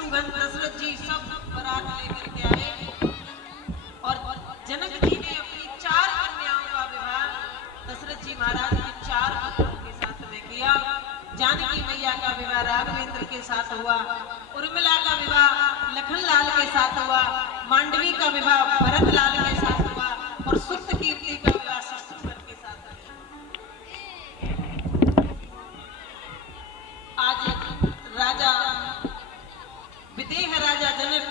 शत्रुघ्न दशरथ जी सब बारात लेकर के आए और जनक जी ने अपनी 4 कन्याओं का विवाह दशरथ जी महाराज के 4 पुत्रों के साथ में किया। जानकी मैया का विवाह राघवेंद्र के साथ हुआ, उर्मिला का विवाह लखन लाल के साथ हुआ, मांडवी का विवाह भरत लाल के साथ हुआ और सुत कीर्ति का विवाह शत्रुघ्न के साथ हुआ। आज राजा विदेह राजा जनक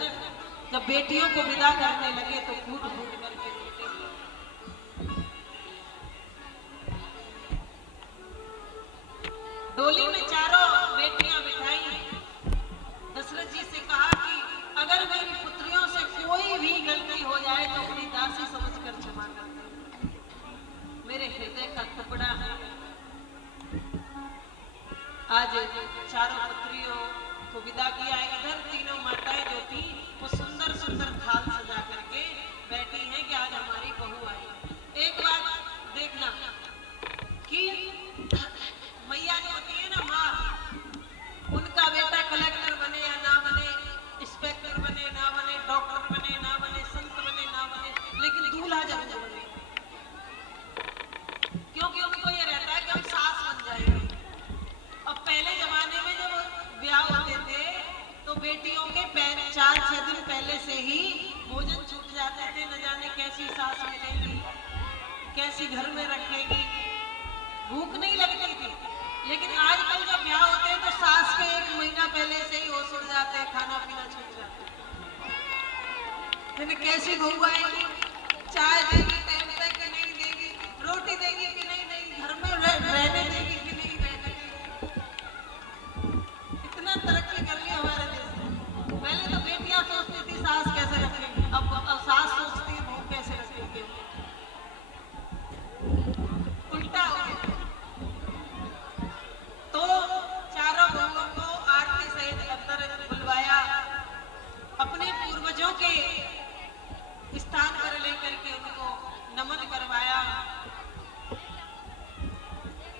जब बेटियों को विदा करने लगे तो फूट फूट करके रोते। डोली में चारों बेटियां बिठाई। दशरथ जी से कहा कि अगर मेरी पुत्रियों से कोई भी गलती हो जाए तो अपनी दासी समझकर क्षमा कर दे, मेरे हृदय का टुकड़ा है। आज चारों पुत्रियों को विदा किया। इधर तीनों माताएं जो थी वो सुंदर सुंदर थाल सजा करके बैठी हैं कि आज हमारी बहू आई। एक बात देखना कि मैया जो होती है ना माँ, उनका बेटा कलेक्टर बने या ना बने, इंस्पेक्टर बने ना बने, डॉक्टर बने ना बने, संत बने ना बने, लेकिन दूल्हा जरूर बने, क्योंकि उनको ये रहता है कि हम सास बन जाएंगे। अब पहले जमाने में जब ब्याह होते थे तो बेटियों के 4-6 दिन पहले से ही भोजन छूट जाते थे, न जाने कैसी सास मिलेगी, कैसी घर में रखेगी, भूख नहीं लगती थी। लेकिन आजकल जब ब्याह होते हैं तो सास के 1 महीना पहले से ही होश उड़ जाते हैं, खाना पीना छूट जाता है। कैसी बहू आएगी, चाय देगी टाइम पे कि नहीं देगी, रोटी देगी कि नहीं देगी, घर में रहने देगी कि नहीं रहने देगी। इतना तरक्की कर लिया हमारे देश में। पहले तो बेटियां सोचती थी सास कैसे रखेंगे, अब सास सोचती है बहू कैसे रखेंगे, उल्टा हो गया। तो चारों बहुओं को आरती सहित अंदर बुलवाया, अपने पूर्वजों के स्थान पर लेकर के उनको नमन करवाया।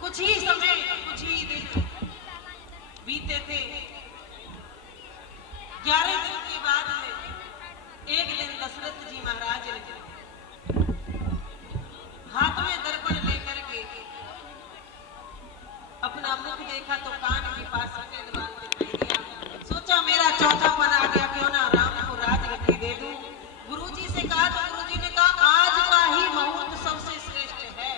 कुछ ही समय, कुछ ही दिन बीते थे। 11 दिन के बाद में एक दिन दशरथ जी महाराज ने हाथ में दर्पण लेकर के अपना मुख देखा तो कान के पास सफेद बाल दिखाई दिया। सोचा मेरा चौथापन आ गया, क्यों ना राम को राजगद्दी दे दूं। गुरुजी से कहा तो गुरुजी ने कहा आज का ही मुहूर्त सबसे श्रेष्ठ है,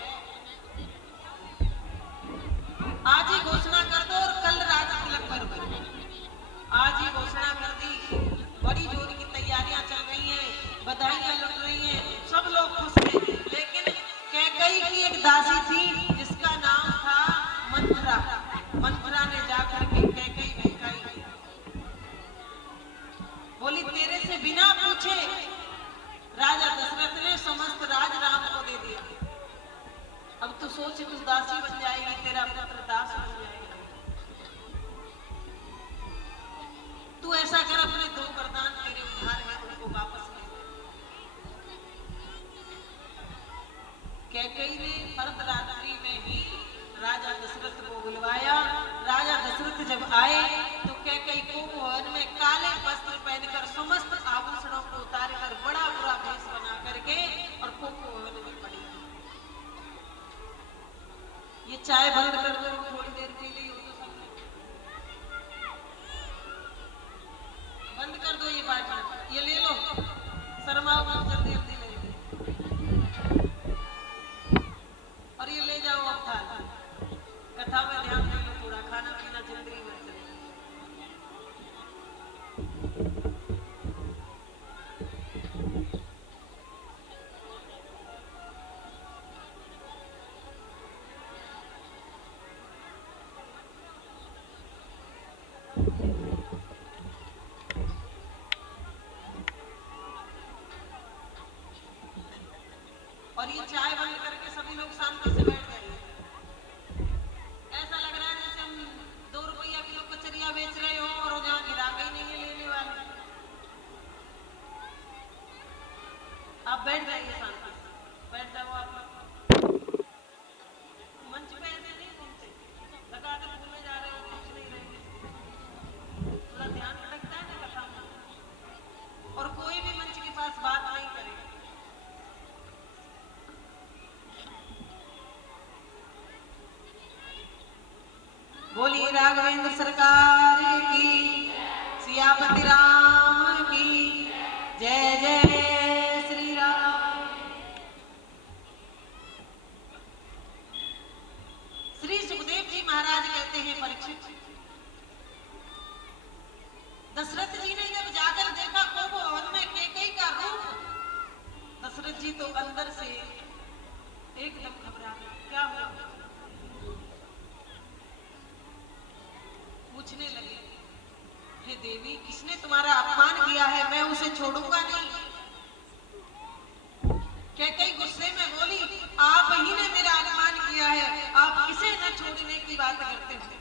आज ही घोषणा कर दो और कल राज तिलक कर दो। आज ही घोषणा कर दी। बड़ी जोर की तैयारियां चल रही हैं, बधाइयां लुट रही हैं, सब लोग खुश हैं। लेकिन कैकई की एक दासी थी जिसका नाम था मंथरा। मंथरा ने जाकर के कैकई बहकाई, बोली तेरे से बिना पूछे राजा दशरथ ने समस्त राज राम को दे दिया। अब तो सोच तू दासी बन जाएगी, तेरा पुत्र दास बन जाएगा। तू ऐसा कर, अपने 2 वरदान तेरे उधार हैं उनको वापस ले। कैकई ने अर्धरात्रि में ही राजा दशरथ को बुलवाया। राजा दशरथ जब आए तो कैकई को भवन में काले वस्त्र पहनकर समस्त आभूषणों को उतारकर बड़ा बुरा भेष बना करके और कोको भवन में पड़ी। ये चाय बंद कर दो थोड़ी देर के लिए, बंद कर दो ये बात, ये ले लो, शर्माओ मत, जल्दी जल्दी ले लो और ये ले जाओ अब थाल। कथा में ध्यान दे लो, पूरा खाना पीना जिंदगी में चले। और ये चाय बंद करके सभी लोग शांति से बैठ जाइए। ऐसा लग रहा है जैसे हम 2 रुपया किलो कचरिया बेच रहे हो और जहाँ गिराक ही नहीं है लेने वाले। आप बैठ जाइए, शांति से बैठ जाओ। आप मंच पे ऐसे नहीं घूमते, लगा के भूलने जा रहे हो, कुछ नहीं रहेंगे। थोड़ा ध्यान रखता है ना। सीतापति राम की जय जय श्री राम। श्री सुखदेव जी महाराज कहते हैं परीक्षित, दशरथ जी ने जब जाकर देखा खूब भवन में कैकेयी का रूप, दशरथ जी तो अंदर से एकदम घबरा गए। क्या हुआ? पूछने लगे, हे देवी, किसने तुम्हारा अपमान किया है? मैं उसे छोड़ूंगा नहीं। कैकेयी गुस्से में बोली, आप ही ने मेरा अपमान किया है, आप किसे न छोड़ने की बात करते हैं?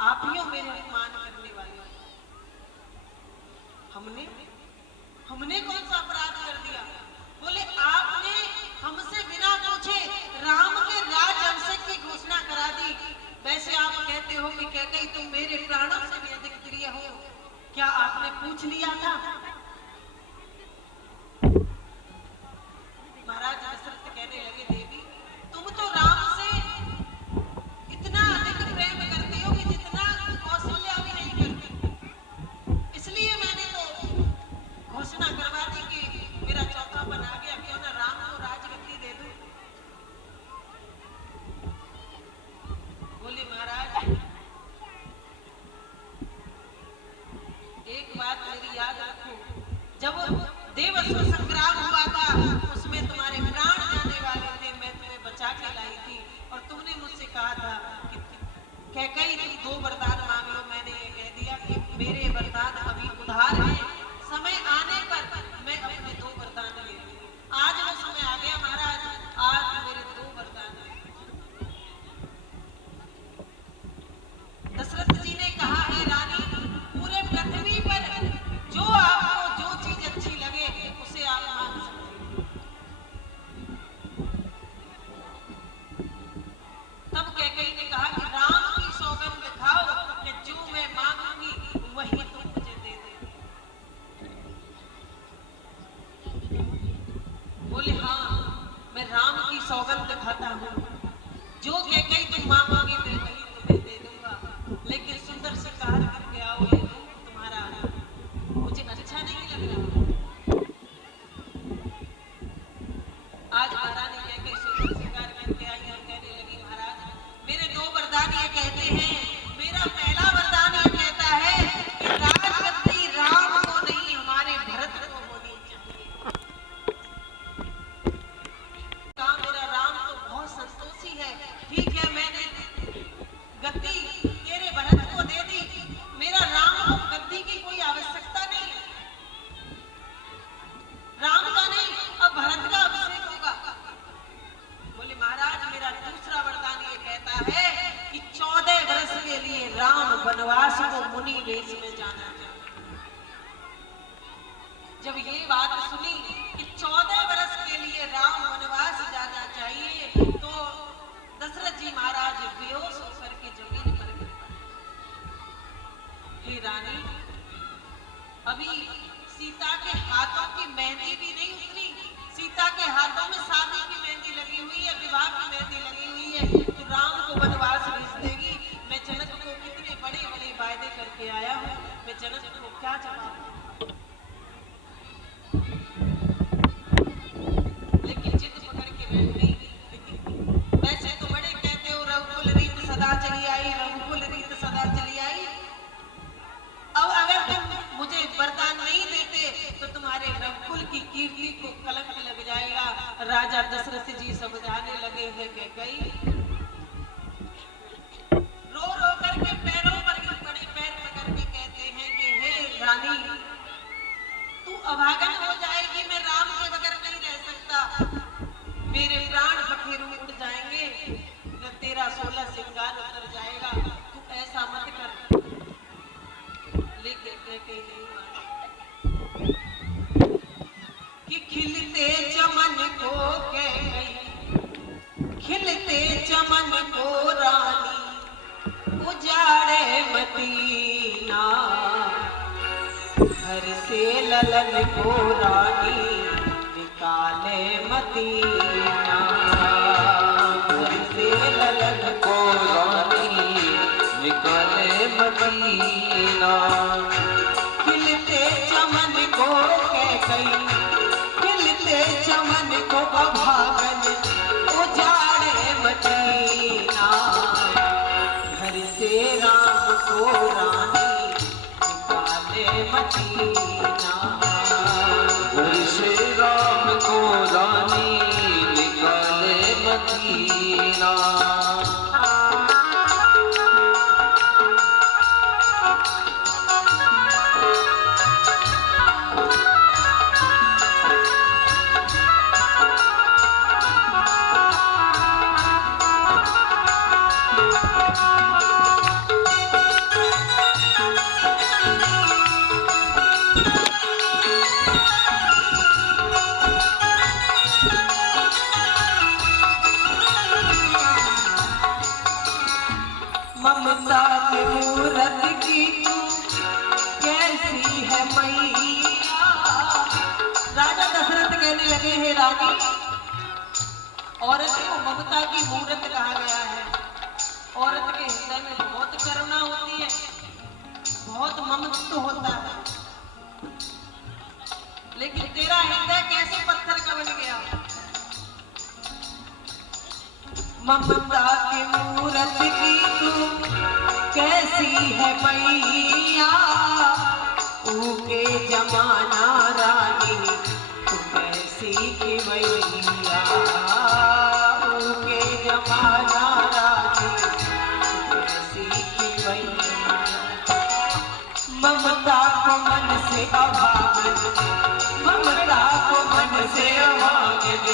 आप ही हो मेरे अपमान करने वाले। हमने कौन सा अपराध कर दिया? बोले, आपने हमसे बिना पूछे राम के राजअभिषेक की घोषणा करा दी। वैसे आप कहते हो कि कैकेयी तुम मेरे प्राणों से भी अधिक प्रिय हो, क्या आपने पूछ लिया था? महाराज दशरथ कहने लगे, देवी, तुम तो राम से इतना अधिक प्रेम करती हो कि जितना कौशल्या भी नहीं करती। इसलिए मैंने तो घोषणा करवा दी कि मेरा चौथापन आ गया, क्यों ना राम को राजगद्दी दे दूं। बोले, महाराज एक बात मेरी याद रखो, जब देवस्व संग्राम हुआ था उसमें तुम्हारे प्राण जाने वाले थे, मैं तुम्हें बचा के लाई थी और तुमने मुझसे कहा था कि कैकेयी तुम 2 वरदान मांग लो। मैंने ये कह दिया कि मेरे वरदान अभी उधार हैं, समय आने पर मैं अपने 2 वरदान ले लूंगी। आज वो समय आ गया महाराज, आज मेरे 2 वरदान ले। दशरथ जी ने कहा, हे रानी, पूरे पृथ्वी पर जो आपको जो चीज अच्छी लगे उसे आप मांग सकते हैं। तब कैकेयी ने कहा कि राम की सौगंध खाओ कि जो मैं मांगूंगी वही तुम मुझे दे दो। बोले, हाँ मैं राम की सौगंध खाता हूँ, जो कैकेयी तुम मांगोगी मैं वही तुम्हें दे दूंगा, लेकिन सुंदर से कार्य करके आओ, ये रूप तुम्हारा मुझे अच्छा नहीं लग रहा। आज महारानी कैकेयी सुंदर से कार्य करके आई और कहने लगी, महाराज मेरे 2 वरदान ये कहते हैं। मेरा पहला वरदान ये कहता है कि राजगद्दी राम को नहीं, हमारे भरत को होनी चाहिए। कहा, मेरा राम तो बहुत संतोषी है, ठीक है मैंने गद्दी तेरे भरत को दे दी, मेरा राम को गद्दी की कोई आवश्यकता नहीं है, राम का नहीं अब भरत का अभिषेक होगा। बोले, महाराज मेरा दूसरा वरदान ये कहता है कि 14 वर्ष के लिए राम वनवास को मुनि वेश में जाना चाहिए। जब ये बात सुनी कि 14 वर्ष के लिए राम वनवास जाना चाहिए, तो दशरथ जी महाराज बेहोश होकर के जमीन पर गिर पड़े। हे रानी, अभी सीता के हाथों की मेहंदी भी नहीं उतरी, सीता के हाथों में शादी की मेहंदी लगी हुई है, विवाह की मेहंदी लगी हुई है, तो राम को वनवास भेज देगी। मैं जनक को कितने बड़े बड़े वायदे करके आया हूँ, मैं जनक को क्या जवाब दूं? लेकिन जिद पकड़ के बैठ गई। वैसे तो बड़े कहते हो रघुकुल रीत सदा चली आई, रघुकुल रीत सदा चली आई। अब अगर तुम मुझे वरदान नहीं देते तो तुम्हारे रघुकुल की कीर्ति को कलंक लग जाएगा। राजा दशरथ जी समझाने लगे हैं कैकेयी, रो रो करके पैरों पर गिर पड़ी, पैर पकड़ के कहते हैं कि हे रानी, तू अभागन हो जाएगी, मैं राम के बगैर नहीं रह सकता, मेरे प्राण पखेरु उड़ जाएंगे, न तेरा 16 श्रृंगार उतर जाएगा, तू ऐसा मत कर। लेकिन कैकेयी नहीं मानी कि खिलते चमन को कैकेयी, खिलते चमन को रानी, उजाड़े मदीना, घर से ललन को रानी, निकाले मदीना, घर से ललन को रानी, निकाले मदीना। खिलते चमन को कैकई, खिलते चमन को भागन उजाड़े मदीना। घर से राम को रानी निकाले मदीना। घर से राम को रानी निकाले मदीना। ममता के मूरत की तू कैसी है मैया। राजा दशरथ कहने लगे, हे रानी, औरत को ममता की मूरत कहा गया है। औरत के हृदय में बहुत करुणा होती है, बहुत ममत्व होता है, लेकिन तेरा हृदय कैसे पत्थर का बन गया। ममता की मूरत की तू कैसी है मैया। ऊके जमाना रानी तू कैसी की मैया। ऊके जमाना रानी तू कैसी की मैया। ममता को मन से अभागन, ममता को मन से अभागन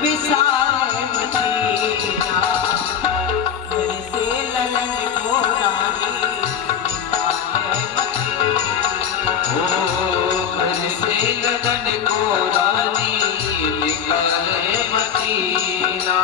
विसारे मदीना। घर से ललन को रानी निकाले मदीना। ओ घर से ललन को रानी निकाले मदीना।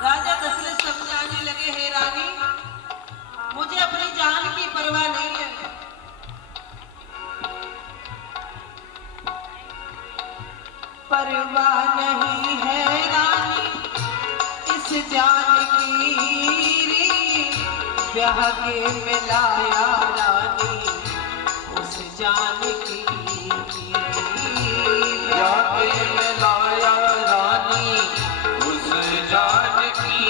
राजा दशरथ समझाने लगे, हे रानी, मुझे अपनी जान की परवाह नहीं है। परवाह नहीं है रानी इस जान की री। ब्याह के मिलाया रानी उस जान की। ब्याह के मिलाया रानी उस जान की।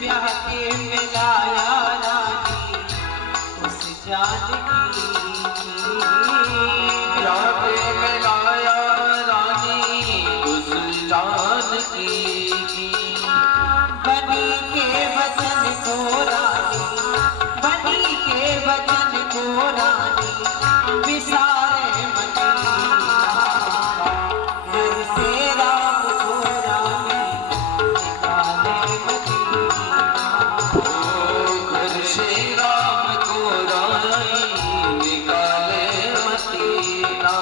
ब्याह के मिलाया रानी उस जान की। ब्याह के मिलाया रानी उस जान की। बनी के वचन को रानी, बनी के वचन को रानी विसारे मदीना। घर से राम को रानी निकाले मदीना। ओ घर से राम को रानी निकाले मदीना।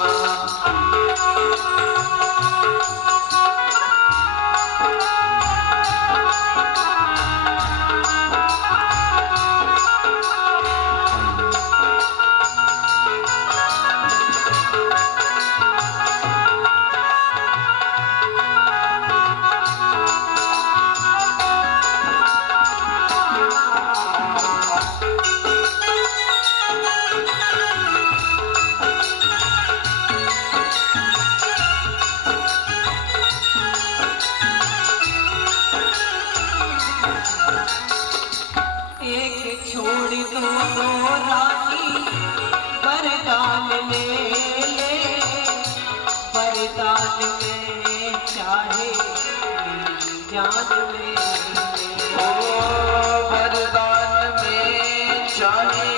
जान में ओ वरदान में चाहे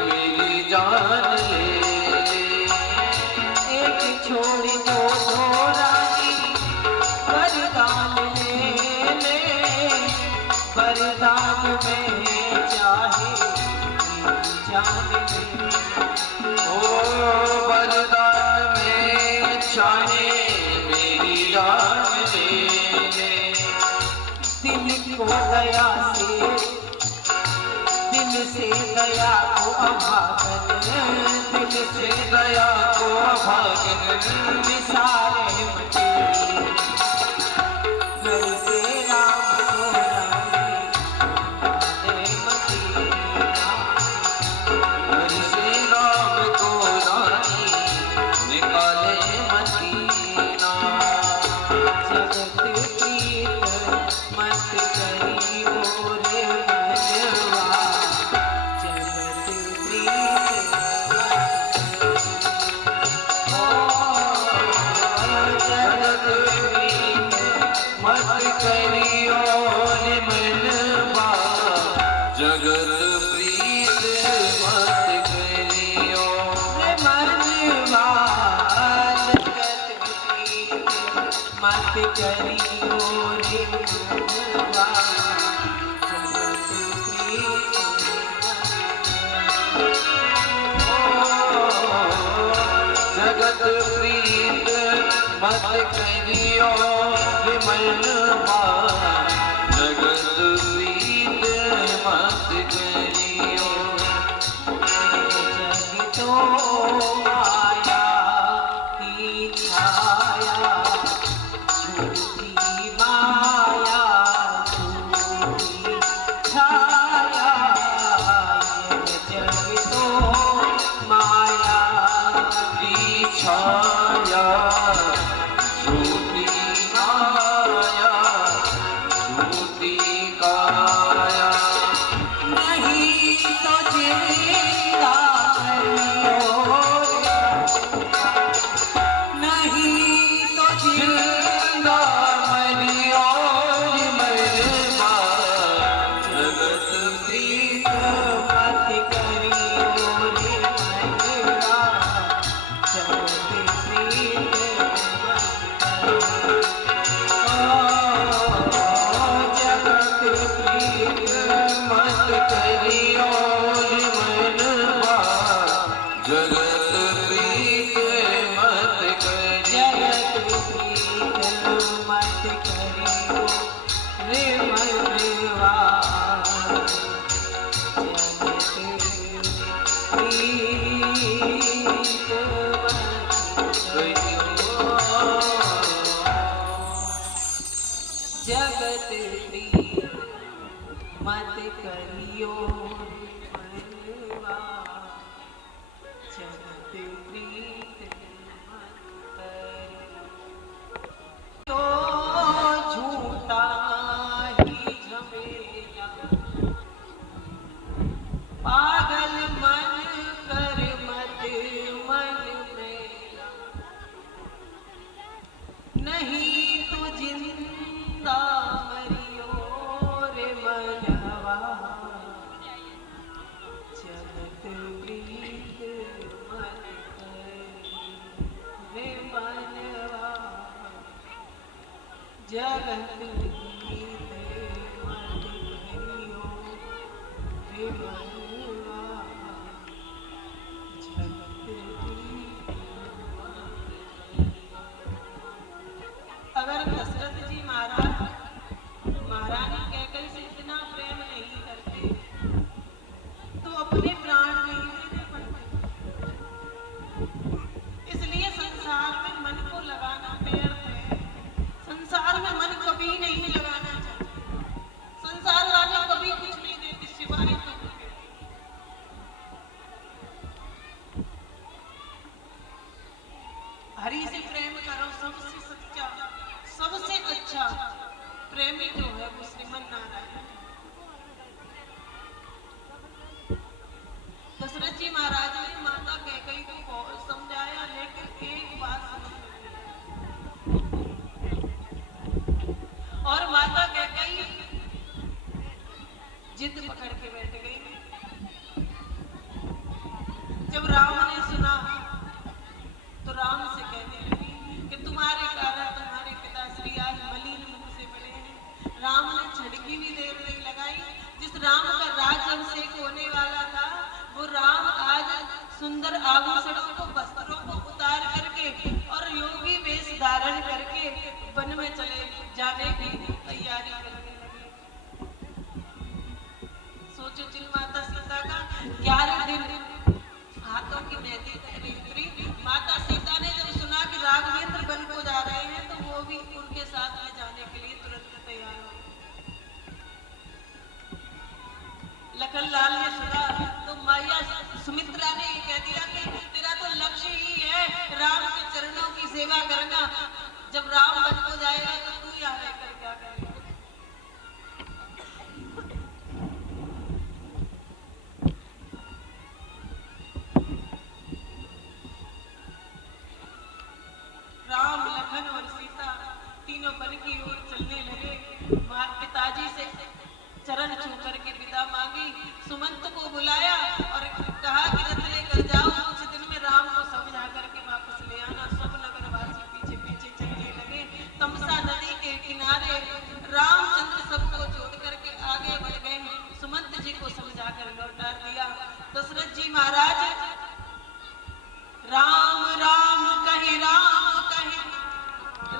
मेरी जान ले। एक छोड़ी दो रानी वरदान ले ले वरदान में चाहे मेरी जान ले। ओ वरदान में चाहे मेरी जान ले ले। दिल को दया से, दिल से दया को अभागन, दिल से दया को भागन निसारे मचे। घर से राम को रानी मदीना, घर से राम को रानी निकाले मदीना। जगत प्रीत मत करियो रे मनवा, जगत प्रीत मत करियो रे मनवा, जगत प्रीत मत करियो रे मनवा, जगत प्रीत मत करियो रे मनवा, जगत प्रीत जगत प्रीत मत करियो रे मनवा, जगत प्रीत मत करियो। जग तो माया की छाया, झूठी माया झूठी छाया, ये जग तो माया की छाया झूठी माया झूठी काया। नहीं तो जिंदा मरियो रे, नहीं तो जिंदा मरियो रे मनवा, जगत प्रीत मत करियो रे मनवा, जगत प्रीत मत करियो, जगत प्रीत मत करियो रे मनवा, जगत प्रीत मत करियो मनवा, जगत प्रीत मत करियो। तो झूठा ही झमेला, पागल मन कर मत मन मेला, नहीं तो जिंदा मरियो रे मनवा, जगत प्रीत मत करियो रे मनवा, जगत प्रीत मत करियो रे मनवा, जगत प्रीत अगर दशरथ जी महारानी कैकई से इतना प्रेम नहीं करते तो अपने प्राण नहीं देने पड़ते। इसलिए संसार में मन को लगाना व्यर्थ है। संसार में मन कभी नहीं लगाना चाहिए। संसार वाले कभी कुछ नहीं देते सिवाय दुख के। हरि से प्रेम करो, सबसे सच्चा सबसे अच्छा प्रेमी जो है वो श्रीमन नारायण। दशरथ जी महाराज ने माता कैकई को समझाया, लेकिन एक बात और माता कैकई जिद पकड़ के बैठ गई। जब राम ने सुना तो राम से कहने लगी कि तुम्हारे कारण तुम्हारे पिताश्री आज मलिन मुंह से पड़े हैं। राम ने झटकी भी देर नहीं लगाई। जिस राम आभूषणों को, वस्त्रों को उतार करके और योगी वेश धारण करके वन में चले जाने की तैयारी करने लगे। सोचो जिन माता सीता का 11 दिन हाथों की मेहंदी नहीं उतरी, माता सीता ने जब सुना कि राघवेंद्र वन को जा रहे हैं तो वो भी उनके साथ में जाने के लिए तुरंत तैयार हो। लखन लाल ने सुना तो मैया सुमित्रा ने ये कह दिया कि तेरा तो लक्ष्य ही है राम के चरणों की सेवा करना, जब राम वन को जाएगा तो तू यहाँ रहकर क्या करेगा। राम लखन और सीता तीनों वन की ओर चलने लगे। पिताजी से चरण छू करके विदा मांगी, सुमंत को बुलाया और कहा कि रथ लेकर जाओ, कुछ दिन में राम को समझा करके वापस ले आना। सब नगरवासी पीछे पीछे चलने लगे। तमसा नदी के किनारे रामचंद्र सबको छोड़ करके आगे बढ़ गए। सुमंत जी को समझा कर लौटा दिया। दशरथ जी महाराज राम राम कहे राम कहे,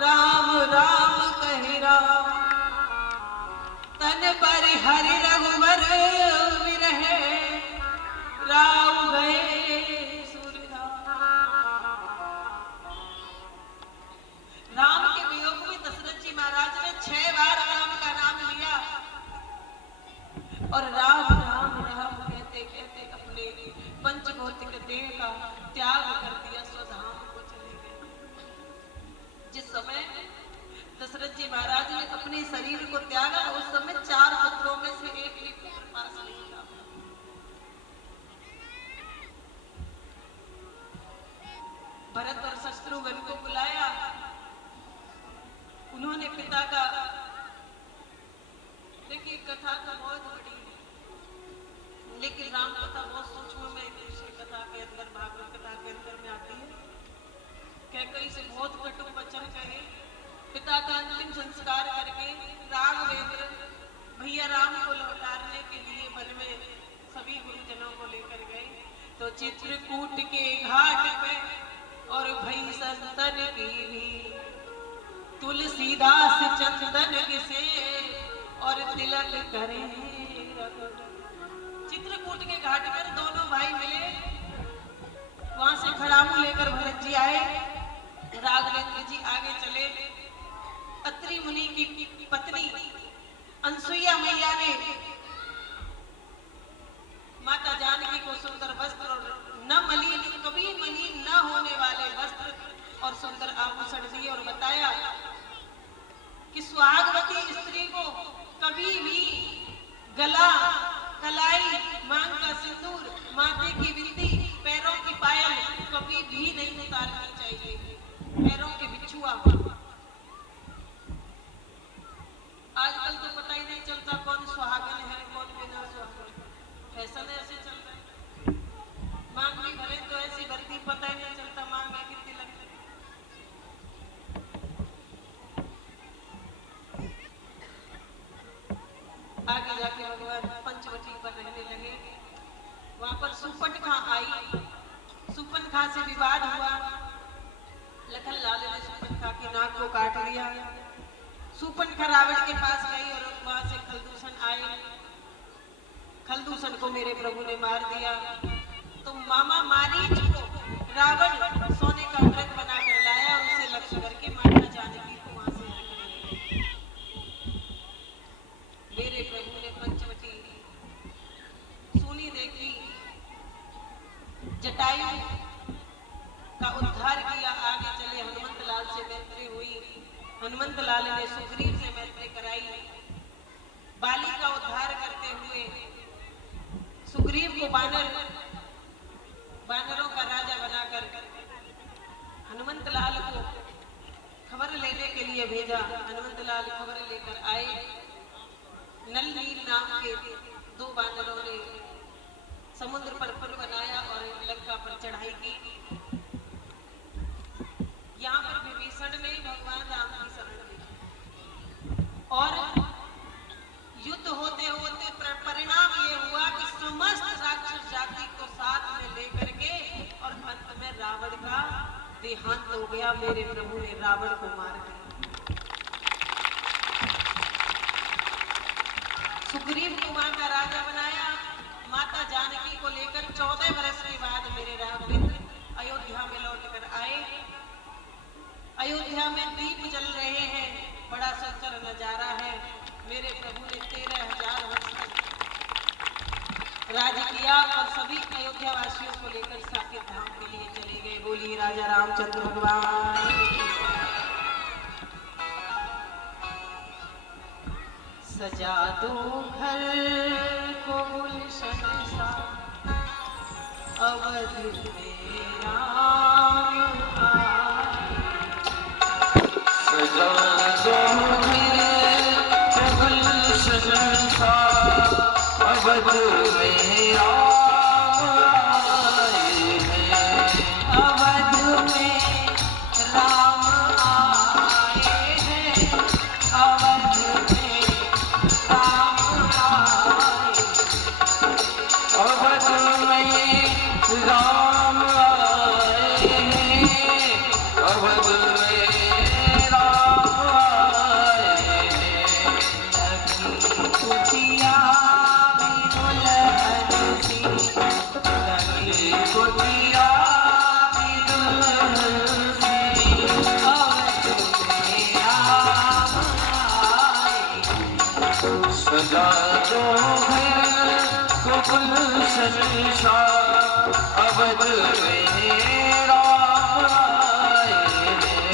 राम राम कहे राम, तन पर हरि रघुवर विरहे, राम गए सूरधाम। राम के वियोग में दशरथ जी महाराज ने 6 बार राम का नाम लिया और राम राम राम कहते कहते अपने पंचभौतिक देह का त्याग कर दिया, स्वधाम को चले गए। जिस समय दशरथ जी महाराज ने अपने शरीर को त्यागा, उस समय 4 पुत्रों में से एक भी पुत्र पास नहीं था। भरत और शत्रुघ्न को बुलाया। उन्होंने पिता का, देखिए कथा तो बहुत बड़ी है लेकिन राम कथा बहुत सूक्ष्म में दूसरी कथा के अंदर, भागवत कथा के अंदर में आती है। कैकेयी से बहुत कटु वचन कहे, पिता का अंतिम संस्कार करके राघवेंद्र भैया राम को लौटाने के लिए वन में सभी गुरुजनों को लेकर गए। तो चित्रकूट के घाट पे और भई संतन की भी, तुलसीदास चंदन किसे और तिलक करे। चित्रकूट के घाट पर दोनों भाई मिले। वहां से खड़ामू लेकर भरत जी आए, राघवेंद्र जी आगे चले। अत्रि मुनि की पत्नी अनसुईया मैया ने माता जानकी को सुंदर वस्त्र और न मलिन, कभी मलिन न होने वाले वस्त्र और सुंदर आभूषण दिए और बताया कि सुहागवती स्त्री को कभी भी गला, कलाई, मांग का सिंदूर, माथे की बिंदी, पैरों की पायल कभी भी नहीं उतारनी चाहिए, पैरों के बिछुआ। आजकल तो पता ही नहीं चलता कौन सुहागन है कौन बिना सुहागन, फैशन ऐसे चल रहा है। मांग भी भरे तो ऐसी भरती, पता ही नहीं चलता मांग में कितनी लगती। आगे जाके भगवान पंचवटी पर रहने लगे। वहां पर सुपनखा आई, सुपनखा से विवाद हुआ। लखन लाल ने सुपनखा की नाक को काट लिया। सुपनखा रावण के पास गई और वहां से खलदूषण आए। खलदूषण को मेरे प्रभु ने मार दिया। तो मामा मारीच को रावण सोने का व्रत बनाकर लाया, उसे लक्ष्य करके माता जानकी को वहां से हटाया। मेरे प्रभु ने पंचवटी सूनी देखी, जटायु का उद्धार किया। आगे चले हनुमंत लाल से मैत्री हुई। हनुमंत लाल ने सुग्रीव से मैत्री कराई। बाली का उद्धार करते हुए सुग्रीव को बानरों का राजा बनाकर हनुमंत लाल को खबर लेने के लिए भेजा। हनुमंत लाल खबर लेकर आए। नल नील नाम के 2 बानरों ने समुद्र पर पुल बनाया और लंका पर चढ़ाई की। यहाँ पर विभीषण ने भगवान राम की शरण ली और युद्ध होते होते परिणाम ये हुआ कि समस्त राक्षस जाति को साथ में लेकर के और रावण का देहांत हो गया, मेरे प्रभु ने रावण को मार दिया। सुग्रीव को मां का राजा बनाया। माता जानकी को लेकर 14 वर्ष के बाद मेरे राघवेंद्र अयोध्या में लौटकर आए। अयोध्या में दीप जल रहे हैं, बड़ा सुंदर नजारा है। मेरे प्रभु ने 13,000 वर्ष तक राज किया और सभी अयोध्या वासियों को लेकर साकेत धाम के लिए चले गए। बोलिए राजा रामचंद्र भगवान। सजा दो घर को गुलशन सा, अवध में राम आए। सजा दो घर को गुलशन सा, अवध में राम आए हैं। अवध में राम आए हैं। अवध में राम आए। अवध में राम आए हैं। अवध में राम आए हैं। कुटिया भी दुल्हन सी, लगी कुटिया भी दुल्हन सी, अवध में राम आए। सजा दो घर को गुलशन सा, अवध में राम आए हैं।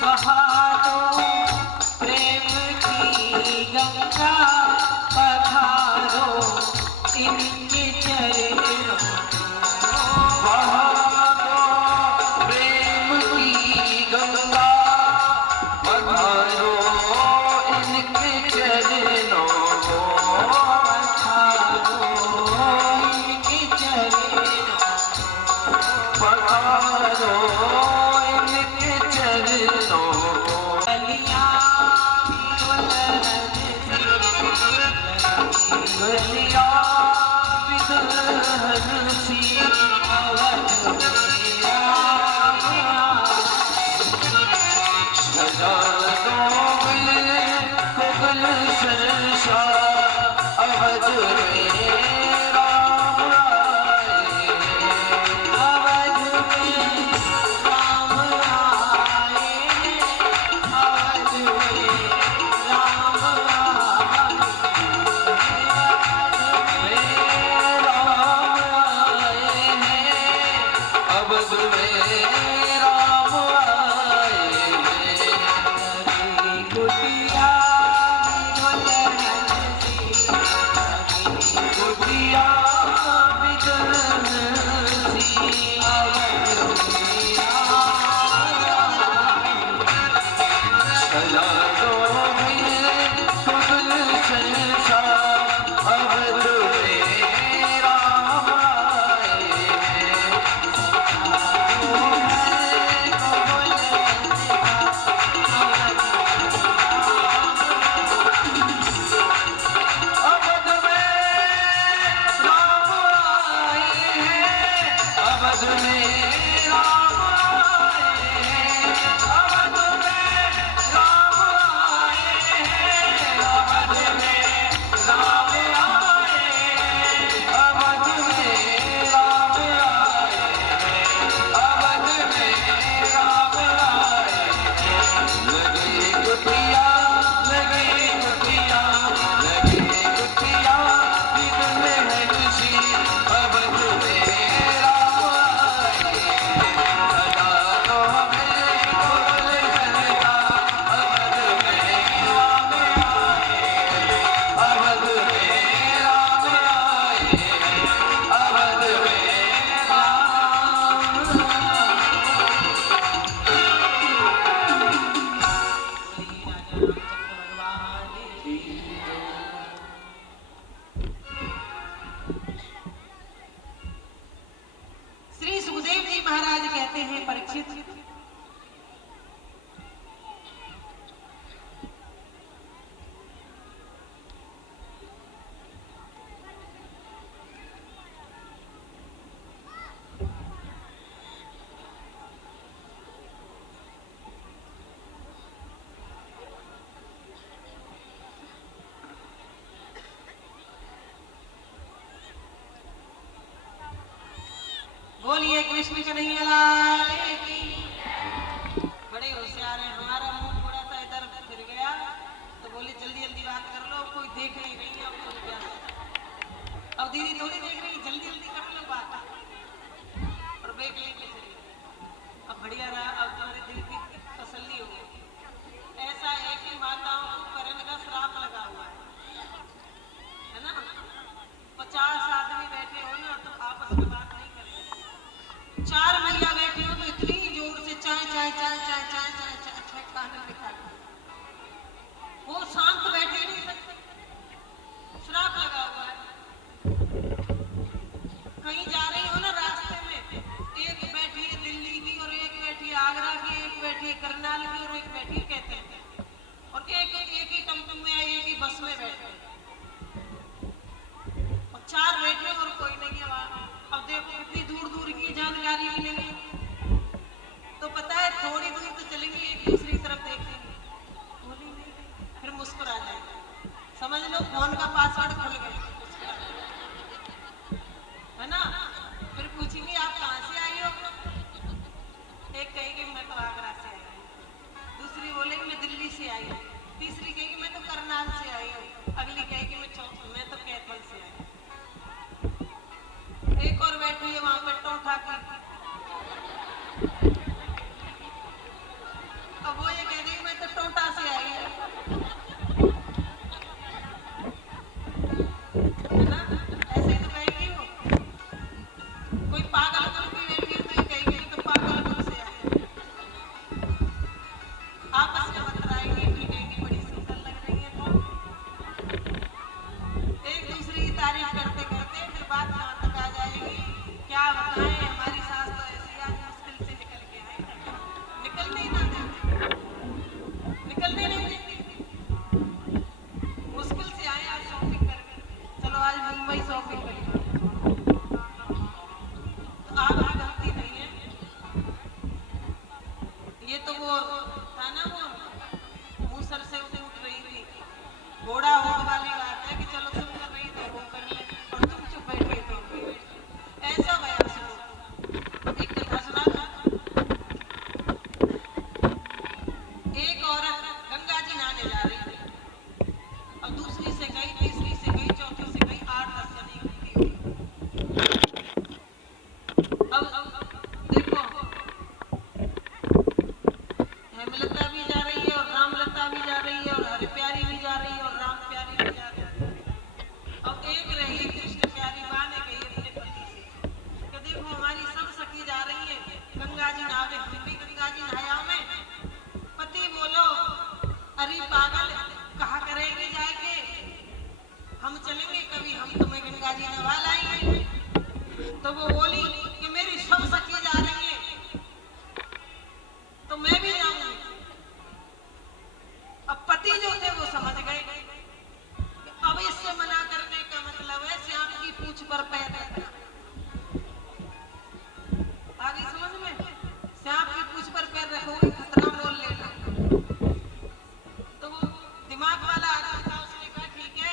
बहा दो प्रेम की गंगा, पधारो इनके चरणों। बहा दो प्रेम की गंगा, पधारो इनके चरणों को। पधारो इनके चरणों। पधारो इनके चरणों को। गलियां भी दुल्हन सी, लगी गलिया भी दुल्हन सी, अवध में राम आए। सजा दो गुल को गुलशन सा, अवध में राम आए हैं। अवध में राम आए हैं। अवध में राम आए हैं। राम आए हैं। अवध में राम आए हैं। कुटिया दुल्हन सी, कुटिया भी दुल्हन सी, अवध में राम आए। सजा दो घर को गुलशन सा, अवध में राम आए हैं। अवध में बोलिए कृष्ण कन्हैया लाल की। बड़े होशियार हैं। हमारा मुंह थोड़ा सा इधर फिर गया तो बोले जल्दी जल्दी बात कर लो, कोई देख नहीं रही है। अब तो क्या, अब दीदी थोड़ी देख रही, जल्दी जल्दी कर लो बात और बेग लेके चलिए। अब बढ़िया रहा, अब तुम्हारे दिल की तसल्ली हो गई। ऐसा है कि माताओं को करण का श्राप लगा हुआ है ना। 50 आदमी बैठे हो ना तो आपस में बात नहीं करेंगे। 4 मैया बैठे हो तो इतनी जोर से चाय चाय चाय चाय चाय चाय चाय चाय खाने पे खा, वो शांत बैठे नहीं सकते, श्राप लगा हुआ है। कहीं जा रही हो ना रास्ते में, एक बैठी है दिल्ली की और एक बैठी है आगरा की, एक बैठी है करनाल की और एक बैठी है कहते हैं, और एक ही टमटम में आई, एक ही बस में बैठे और 4 बैठे और कोई नहीं है वहां। अब देखो इतनी दूर दूर की जानकारी भी नहीं, तो पता है थोड़ी दूर तो चलेंगे, एक दूसरी तरफ देखेंगे, बोली नहीं, फिर मुस्कुरा जाएंगे, समझ लो फोन का पासवर्ड खुल गया, है ना। फिर पूछेंगे आप कहाँ से आई हो, एक कहेगी मैं तो आगरा से आई हूँ, दूसरी बोलेगी मैं दिल्ली से आई हूँ, तीसरी कहेगी मैं तो करनाल से आई हूँ, अगली कहेगी मैं तो कैथल से आई हूँ। एक और बैठी है वहां पर टोंठा की, अब वो ये कह रही मैं तो टोंटा से आई हूँ, है ना। ऐसे ही तो कहेगी वो। कोई पागलपुर की बैठी है तो ये कहेगी मैं तो पागलपुर से आई हूँ। आपस में बतराएंगी, फिर कहेंगी बड़ी सुंदर लग रही है तुम। एक दूसरे की तारीफ करते करते फिर बात कहाँ तक आ जाएगी, क्या बताएं हमारी सास तो ऐसी आज मुश्किल से निकल के आई, निकलने ही ना देती, निकलने नहीं देती, मुश्किल से आए आज शॉपिंग करके, चलो आज मुंबई शॉपिंग करेंगे, तो आपकी गलती नहीं है। ये तो वो था ना, वो मूसर से उठ रही थी, घोड़ा होड़ वाली बात है कि चलो तुम कर रही थी वो कर ले और तुम चुप बैठी तो हम भी बैठे। ऐसा बयान सुनो, एक कथा सुना था। एक औरत गंगा जी नहाने जा रही थी, और दूसरी से गई, तीसरी से गई, चौथी से गई, 8-10 जने इकट्ठी हुई। अब देखो हेमलता भी जा रही है और रामलता भी जा रही है और हरि प्यारी भी जा रही है और राम प्यारी भी जा रही है। अब एक रही कृष्ण प्यारी माँ ने कही अपने पति से कि देखो हमारी सब सखी जा रही है गंगा जी नहावे, हम भी गंगा जी नहाया में। पति बोलो अरे पागल कहा करेंगे जाके, हम चलेंगे कभी, हम तुम्हें गंगा जी नहवा लाएंगे। तो वो बोली कि मेरी सब सखी जा रही है तो मैं भी जाऊंगी। अब पति जो थे वो समझ गए, अब इससे मना करने का मतलब है श्याम की पूंछ पर पैर रखना। आगे समझ में, श्याम की पूंछ पर पैर रखोगे खतरा मोल लेना। तो वो दिमाग वाला आदमी था, उसने कहा ठीक है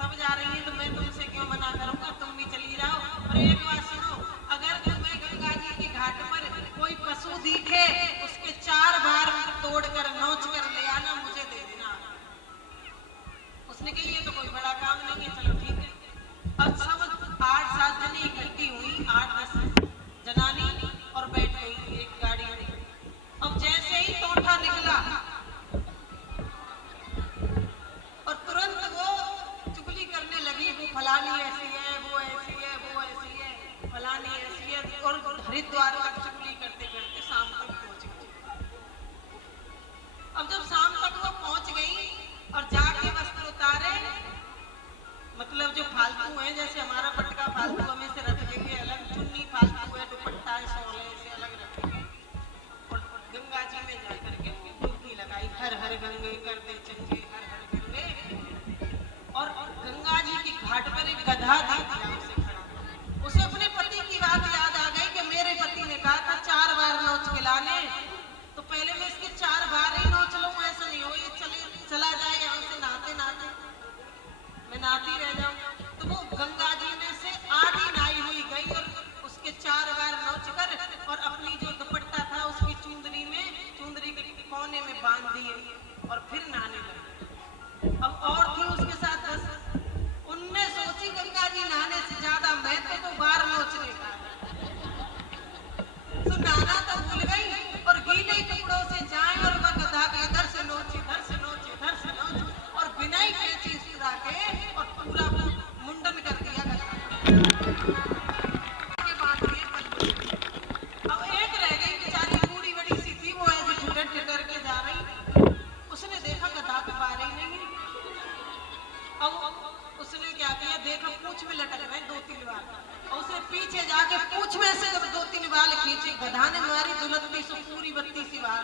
सब जा रही है तो मैं तुमसे क्यों मना करूंगा, तुम भी चली जाओ। और एक बात सुनो, अगर तुम्हें गंगा जी के घाट पर कोई पशु दिखे उसके 4 बार तोड़कर नोच कर ले आना, मुझे दे देना। उसने कही ये तो कोई बड़ा काम नहीं है, चलो ठीक है। अब सब 8-7 जने इकट्ठी हुई, 8-10 जनानी, और बैठ गई एक गाड़ी में। अब जैसे ही टोंठा निकला और तुरंत वो चुगली करने लगी, वो फलानी ऐसी है, वो ऐसी है, वो ऐसी है, फलानी ऐसी है, और हरिद्वार तक चुगली करते करते शाम तक पहुंच गई। अब जब शाम तक वो पहुंच गई और जाके वस्त्र उतारे, मतलब जो फालतू है, जैसे हमारा पटका फालतू हमें से रख देंगे अलग, चुन्नी फालतू है, दुपट्टा है, शॉल है, इसे अलग रखेंगे और गंगा जी में जाकर के डुबकी लगाई, हर हर गंगे करते चंगे हर हर गंगे। और गंगा जी की घाट पर एक गधा देख लिया उसे खड़ा, उसे अपने पति की बात याद आ गई कि मेरे पति ने कहा था 4 बार नोच के लाने, तो पहले मैं इसके 4 बार ही नोच लूं, ऐसा नहीं हो ये चला जाए यहाँ से नहाते नहाते मैं नहाती रह जाऊं। तो वो गंगा जी में से आधी नहाई हुई गई और उसके 4 बार नोच दिए और फिर नहाने लगे। अब और थी उसके साथ 10। उनने सोची गंगा जी नहाने से ज्यादा मैं तो बार नोचने का। तो नहाना तो भूल गई और गीले कपड़ों से जाए और वह गधा के इधर से नोच इधर से नोच इधर से नोच और बिना ही कैंची सुरा के और पूरा मुंडन कर दिया गधा के बाद ये अब एक रह गई बेचारी बूढ़ी बड़ी सी थी, वो ऐसे ठिठर ठिठर के जा रही। उसने देखा गधा पे बार ही नहीं। अब उसने क्या किया, देखा पूंछ में लटक रहे 2-3 बार और उसे पीछे जाके पूंछ में से जब 2-3 बाल खींचे, गधा ने मारी दुलत्ती से पूरी 32 बार।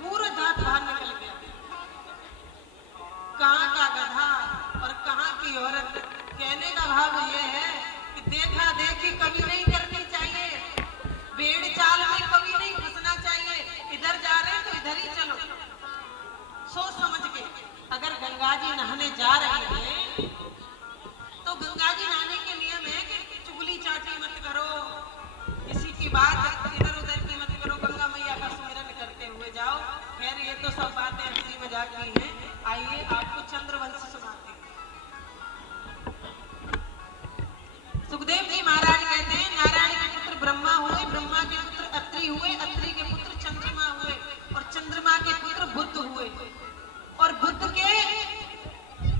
पूरा दांत बाहर निकल गया। कहाँ का गधा और कहाँ की औरत। कहने का भाव ये है कि देखा देखी कभी नहीं करनी चाहिए, भेड़ चाल में कभी नहीं फंसना चाहिए। इधर जा रहे हैं तो इधर ही चलो, सोच समझ के। अगर गंगा जी नहाने जा रहे हैं तो गंगा जी नहाने के नियम है कि चुगली चाटी मत करो, किसी की बात इधर उधर की मत करो, गंगा मैया का सुमिरन करते हुए जाओ। खैर ये तो सब बातें हंसी मजाक की हैं। आइए आपको चंद्रवंश सुनाते हैं। सुखदेव जी महाराज कहते हैं, नारायण के पुत्र ब्रह्मा हुए, ब्रह्मा के पुत्र अत्रि हुए, अत्रि के पुत्र चंद्रमा हुए और चंद्रमा के पुत्र बुध हुए और बुध के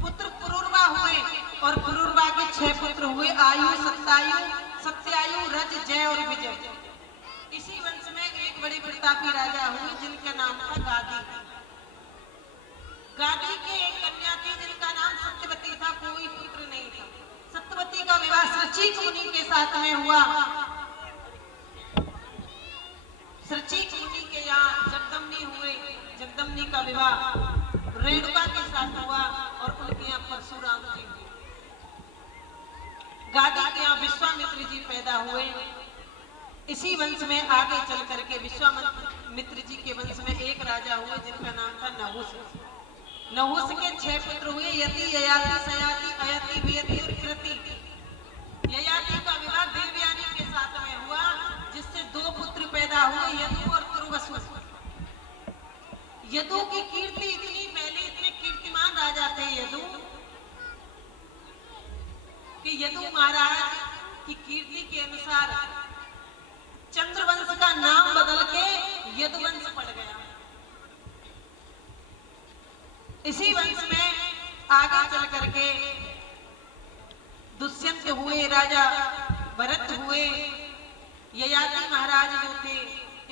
पुत्र पुरुरवा हुए और पुरुरवा के 6 पुत्र हुए, आयु, सत्तायु, सत्यायु, रज, जय और विजय। इसी वंश में एक बड़े प्रतापी राजा हुए जिनका नाम था गादी। गादी के एक कन्या थी जिनका नाम सत्यवती था, कोई पुत्र नहीं था। सत्यवती का विवाह सृचिक मुनि के साथ में हुआ। सृचिक मुनि के यहाँ जगदम्नी हुए, जगदम्नी का विवाह रेणुका के साथ हुआ और उनके यहाँ परशुराम जी हुए। गादी के यहाँ विश्वामित्र जी पैदा हुए। इसी वंश में आगे चल करके विश्वामित्र जी के वंश में एक राजा हुए जिनका नाम था नहुस। नहुस के 6 पुत्र हुए, यति, ययाति, सयाति, अयति, वियति और कृति। ययाति का विवाह देवयानी के साथ में हुआ जिससे 2 पुत्र पैदा हुए, यदु और तुर्वसु। यदु की कीर्ति इतनी पहले इतने कीर्तिमान राजा थे यदु कि यदु महाराज की कीर्ति के अनुसार चंद्रवंश का नाम बदल के यदुवंश पड़ गया। इसी वंश में आगे चल करके दुष्यंत हुए, राजा भरत हुए, ययाति महाराज जो थे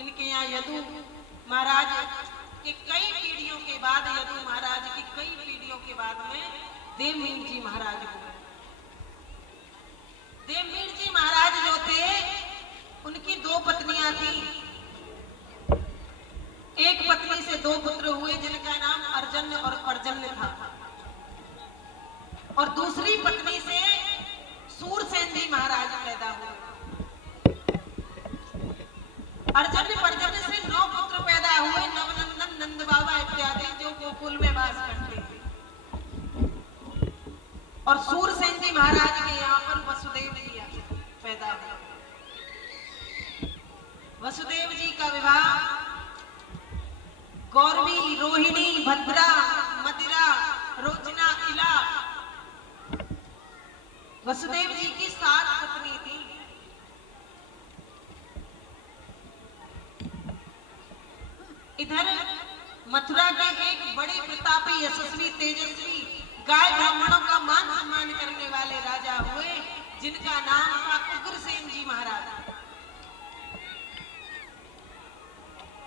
इनके यहाँ यदु महाराज के कई पीढ़ियों के बाद, यदु महाराज की कई पीढ़ियों के बाद में देवमीन जी महाराज हुए। देवमीन जी महाराज जो थे उनकी 2 पत्नियां थी। एक पत्नी से 2 पुत्र हुए जिनका नाम अर्जन्य और पर्जन्य था और दूसरी पत्नी से सूरसेन जी महाराज पैदा हुए। अर्जन्य पर्जन्य से 9 पुत्र पैदा हुए, नवनंदन, नंद बाबा इत्यादि जो गोकुल में वास करते थे। और सूरसेन जी महाराज के यहाँ पर वसुदेव जी पैदा हुए। वसुदेव जी का विवाह गौरवी, रोहिणी, भद्रा, मदिरा, रोचना, इला वसुदेव जी की 7 पत्नी थी। इधर मथुरा के एक बड़े प्रतापी, यशस्वी, तेजस्वी, गाय ब्राह्मणों का मान सम्मान करने वाले राजा हुए जिनका नाम था उग्रसेन जी महाराज।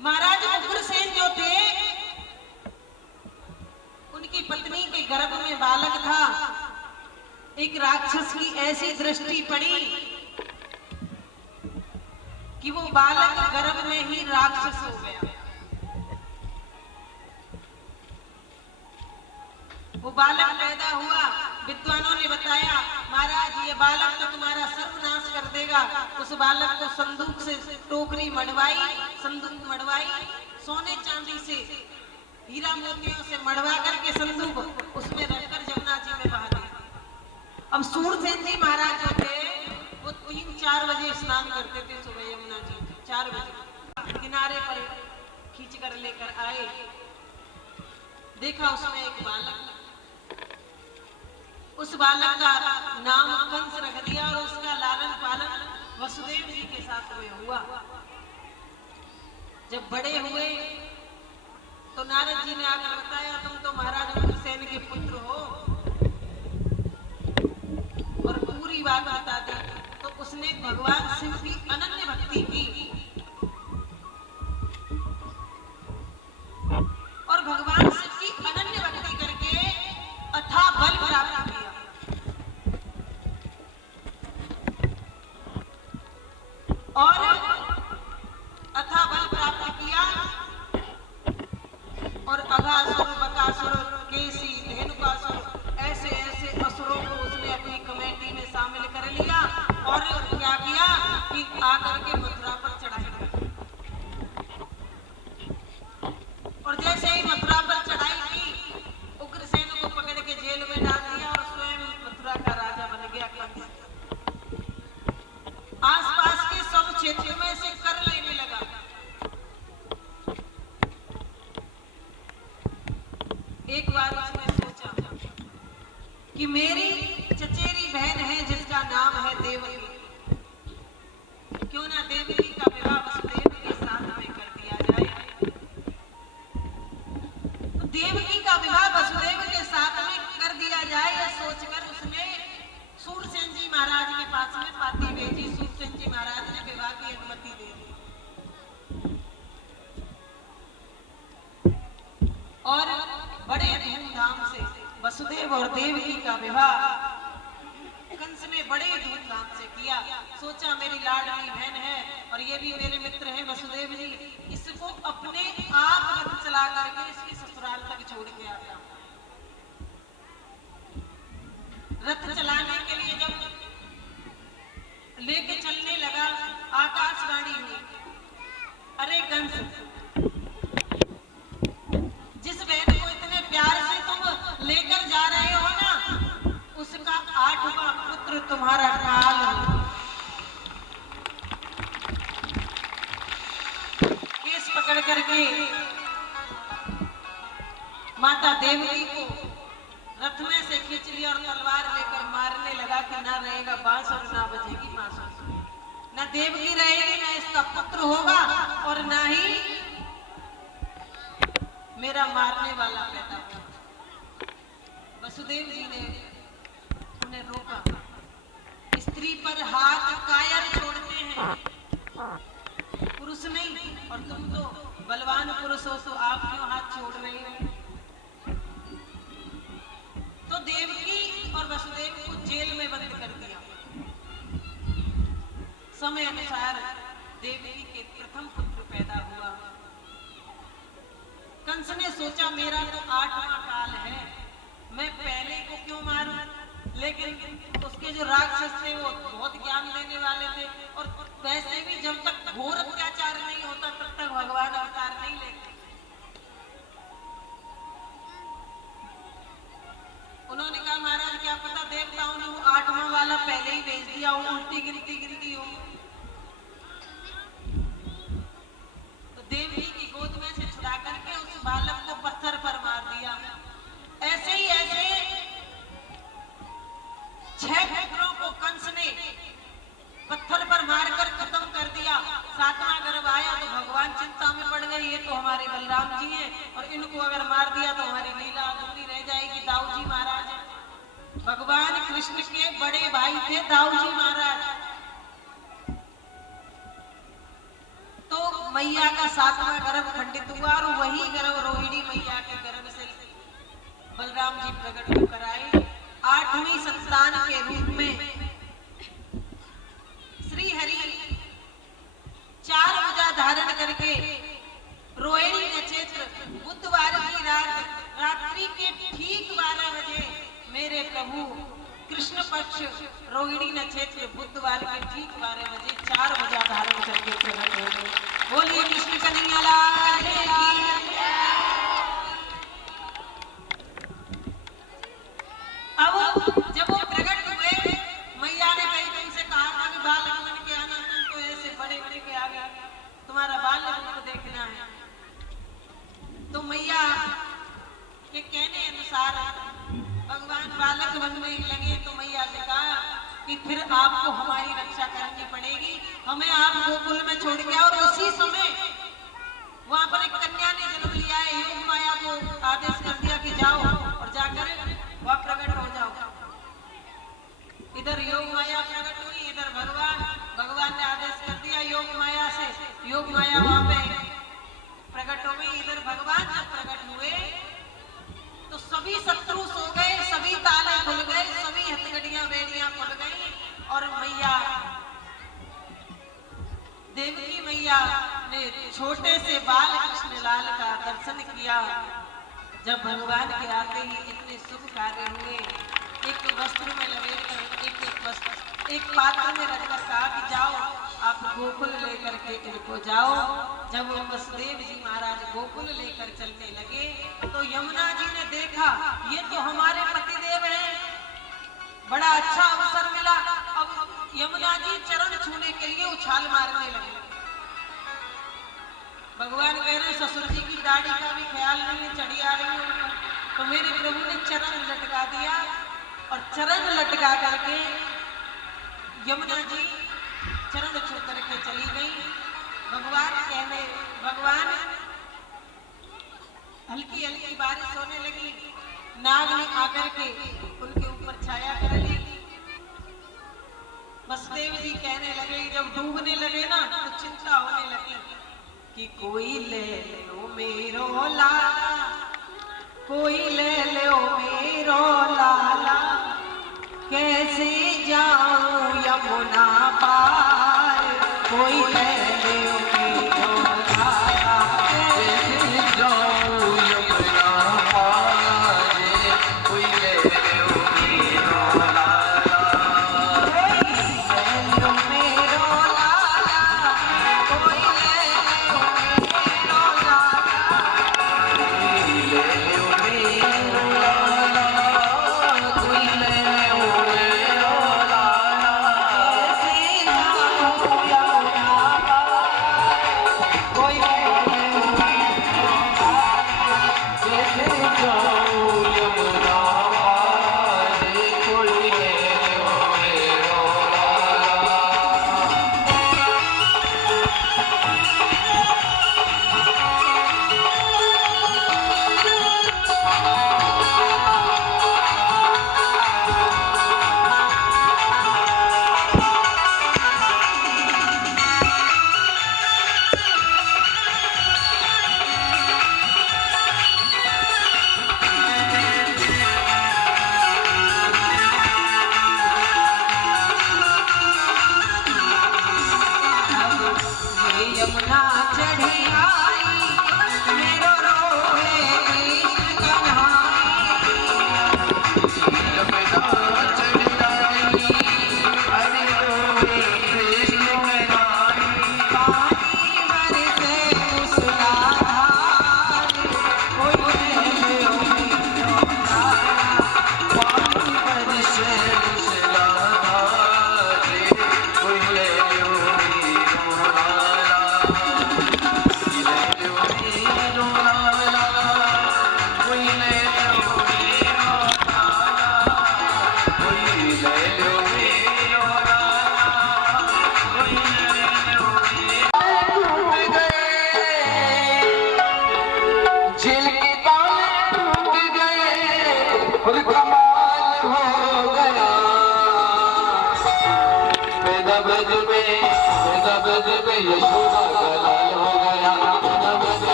महाराज उग्रसेन जो थे उनकी पत्नी के गर्भ में बालक था। एक राक्षस की ऐसी दृष्टि पड़ी कि वो बालक गर्भ में ही राक्षस हो गया। वो बालक पैदा हुआ, विद्वानों ने बताया महाराज ये बालक तो तुम्हारा सर्वनाश कर देगा। उस बालक को संदूक से टोकरी मढ़वाई, संदूक मढ़वाई, सोने चांदी से, हीरा मोतियों से मढ़वा करके संदूक उसमें रखकर जमुना जी में बहा दिया। अब सूरसेन जी महाराज जो थे वो 3-4 बजे स्नान करते थे सुबह यमुना जी, 4 बजे किनारे पर खींच कर लेकर आए। देखा उसमें एक बालक, उस बालक का नाम कंस रख दिया और उसका लालन पालन वसुदेव जी के साथ में हुआ। जब बड़े हुए तो नारद जी ने आकर बताया, तुम तो महाराज उग्रसेन के पुत्र हो, और पूरी बात बता दी। तो उसने भगवान शिव की अनन्य भक्ति की और भगवान शिव की अनन्य भक्ति करके अथाह बल प्राप्त किया। और अथाह बल प्राप्त किया और अघासुर, बकासुर, केसी, धेनुकासुर ऐसे ऐसे असुरों को उसने अपनी कमेटी में शामिल कर लिया और क्या किया कि आकर के मथुरा पर चढ़ाई की। और जैसे ही मथुरा पर चढ़ाई की, उग्रसेन को पकड़ के जेल में डाल दिया और स्वयं मथुरा का राजा बन गया कंस। आसपास के सब क्षेत्र में से कर लेने लगा। एक बार उसने सोचा कि मेरी चचेरी बहन है जिसका नाम है देवकी, क्यों ना देवकी का विवाह वसुदेव के साथ में कर दिया जाए। तो देवकी का विवाह वसुदेव के साथ में कर दिया जाए, यह सोचकर उसने सूरसेन जी महाराज के पास में पाती भेजी। सूरसेन जी महाराज ने विवाह की अनुमति दे दी और बड़े धूमधाम से वसुदेव और देवकी का विवाह कंस ने बड़े धूमधाम से किया। सोचा मेरी लाडली बहन है और ये भी मेरे मित्र हैं वसुदेव जी, इसको अपने आप रथ चला करके इसकी ससुराल तक छोड़ के आता। रथ चलाने के लिए जब लेके चलने लगा, आकाशवाणी हुई, अरे कंस, जिस बहन को इतने प्यार से तुम लेकर जा रहे हो ना, उसका 8वां पुत्र तुम्हारा काल है। केस पकड़ करके माता देवकी को रथ में से खींच लिया और तलवार लेकर मारने लगा कि ना रहेगा बांस और ना बजेगी बांसुरी, ना देवकी रहेगी, ना इसका पुत्र होगा और ना ही मेरा मारने वाला पैदा हुआ। वसुदेव जी ने उन्हें रोका। स्त्री पर हाथ कायर छोड़ते हैं, पुरुष नहीं, और तुम तो बलवान पुरुष हो, तो आप क्यों हाथ छोड़ रहे हो। तो देवकी और वसुदेव को जेल में बंद कर दिया। समय अनुसार देवकी के प्रथम पुत्र पैदा हुआ। कंस ने सोचा मेरा तो 8वां काल है, मैं पहले को क्यों मारूं। लेकिन उसके जो राक्षस थे वो बहुत ज्ञान देने वाले थे और वैसे भी जब तक घोर अत्याचार नहीं होता तब तक भगवान अवतार नहीं लेते। उन्होंने कहा महाराज क्या पता देवताओं ने वो 8वां वाला पहले ही भेज दिया हो, उल्टी गिनती हो। तो देवी की गोद में से छुड़ा करके उस बालक को पत्थर पर मार दिया। ऐसे 6 पुत्रों को कंस ने पत्थर पर मारकर खत्म कर दिया। 7वां गर्भ आया तो भगवान चिंता में पड़ गए, ये तो हमारे बलराम जी हैं और इनको अगर मार दिया तो हमारी लीला अधूरी रह जाएगी। दाऊ जी महाराज भगवान कृष्ण के बड़े भाई थे, दाऊ जी महाराज। तो मैया का 7वां गर्भ खंडित हुआ और वही गर्भ रोहिणी मैया के गर्भ से बलराम जी प्रकट होकर आए। 8वीं संतान के रूप में श्री हरि 4 भुजा धारण करके रोहिणी नक्षत्र बुधवार की रात्रि के ठीक 12 बजे मेरे प्रभु कृष्ण पक्ष रोहिणी नक्षत्र बुधवार के ठीक 12 बजे 4 भुजा धारण करके प्रकट हो गए। बोलिए कृष्ण कन्हैया लाल की। अब जब वो प्रकट हुए, मैया ने कहीं से कहा था कि बाल फिर आपको हमारी रक्षा करनी पड़ेगी। हमें आप गोकुल में छोड़ के आओ। और उसी समय वहां पर एक कन्या ने जन्म लिया है। योग माया को आदेश कर दिया कि जाओ और जाकर वह प्रकट हो जाओ। इधर योग माया प्रकट हुई, इधर भगवान ने आदेश कर दिया योग माया से। योग माया वहां पे प्रकट हो गई। इधर भगवान जब प्रकट हुए तो सभी शत्रु सो गए, सभी ताले खुल गए, सभी हथकड़ियां बेड़ियां खुल गई। और मैया देवकी मैया ने छोटे से बाल कृष्ण लाल का दर्शन किया। जब भगवान के आते ही इतने शुभ कार्य हुए। एक वस्त्र में लपेट कर एक पात्र में रखकर कहा कि जाओ आप गोकुल लेकर के इनको जाओ। जब वो वसुदेव जी महाराज गोकुल लेकर चलने लगे तो यमुना जी ने देखा ये तो हमारे पतिदेव हैं, बड़ा अच्छा अवसर मिला। अब यमुना जी चरण छूने के लिए उछाल मारने लगे। भगवान कह रहे ससुर जी की दाढ़ी का भी ख्याल नहीं, चढ़ी आ रही है ऊपर। तो मेरे प्रभु ने चरण लटका दिया और चरण लटका करके यमुना जी चरण छू करके चली गई। भगवान हल्की हल्की बारिश होने लगी। नाग ने आकर के उनके ऊपर छाया कर ली। वसुदेव जी कहने लगे, जब डूबने लगे ना तो चिंता होने लगी कि कोई ले लो मेरो लाला, कोई ले लो मेरो लाला, कैसे जाऊं यमुना पार, कोई ले लो मेरो लाला, कैसे जाऊं यमुना पार, कोई ले लो मेरो लाला, कोई ले लो मेरो लाला, कोई ले लो मेरो लाला, कोई ले लो मेरो लाला।